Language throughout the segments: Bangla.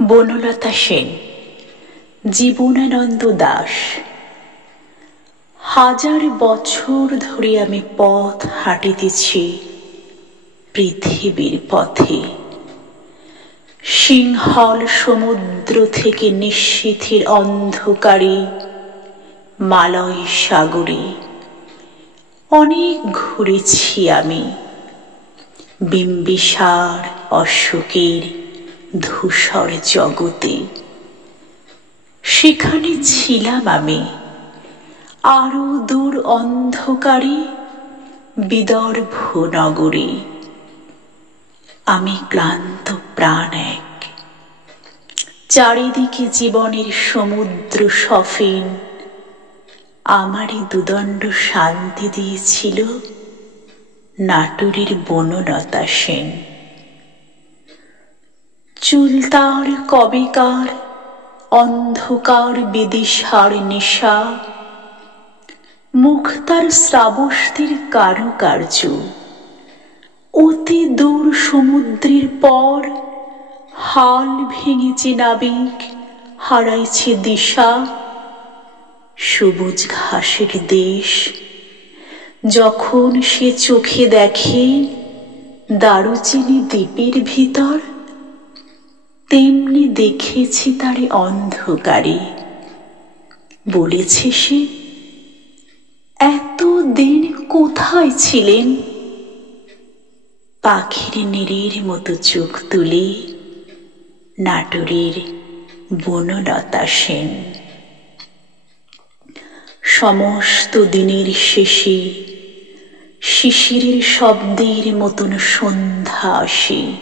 বনলতা সেন, জীবনানন্দ দাশ। হাজার বছর ধরে আমি পথ হাঁটিতেছি পৃথিবীর পথে। সিংহল সমুদ্র থেকে নিশীথের অন্ধকারে মালয় সাগরে অনেক ঘুরেছি আমি। বিম্বিসার অশোকের ধূসর জগতে সেখানে ছিলাম আমি। আরো দূর অন্ধকারে বিদর্ভ নগরে আমি ক্লান্ত প্রাণ এক। চারিদিকে জীবনের সমুদ্র সফিন আমারই দুদণ্ড শান্তি দিয়েছিল নাটোরের বনলতা সেন। চুল তার কবেকার অন্ধকার বিদিশার নেশা, মুখ তার শ্রাবস্তির কারুকার্য। অতি দূর সমুদ্রের পর হাল ভেঙেছে নাবিক, হারাইছে দিশা। সবুজ ঘাসের দেশ যখন সে চোখে দেখে দারুচিনি দ্বীপের ভিতর, তেমনি দেখেছি তারে অন্ধকারে। বলেছে সে, এতদিন কোথায় ছিলেন? পাখির নীড়ের মতো চোখ তুলে নাটোরের বনলতা সেন। সমস্ত দিনের শেষে শিশিরের শব্দের মতন সন্ধ্যা আসে।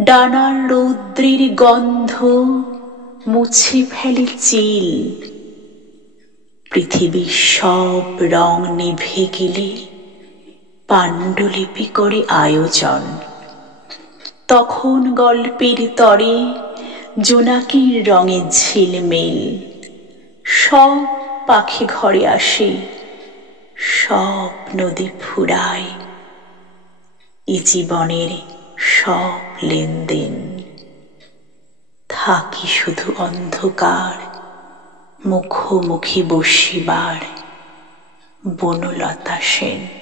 ডানার রৌদ্রের গন্ধ মুছে ফেলে চিল। পৃথিবীর সব রং নিভে গেলে পাণ্ডুলিপি করে আয়োজন। তখন গল্পের তরে জোনাকির রঙে ঝিলমিল। সব পাখি ঘরে আসে, সব নদী ফুরায়। এ জীবনের সব লেনদেন, থাকি শুধু অন্ধকার মুখোমুখি বসিবার বনলতা সেন।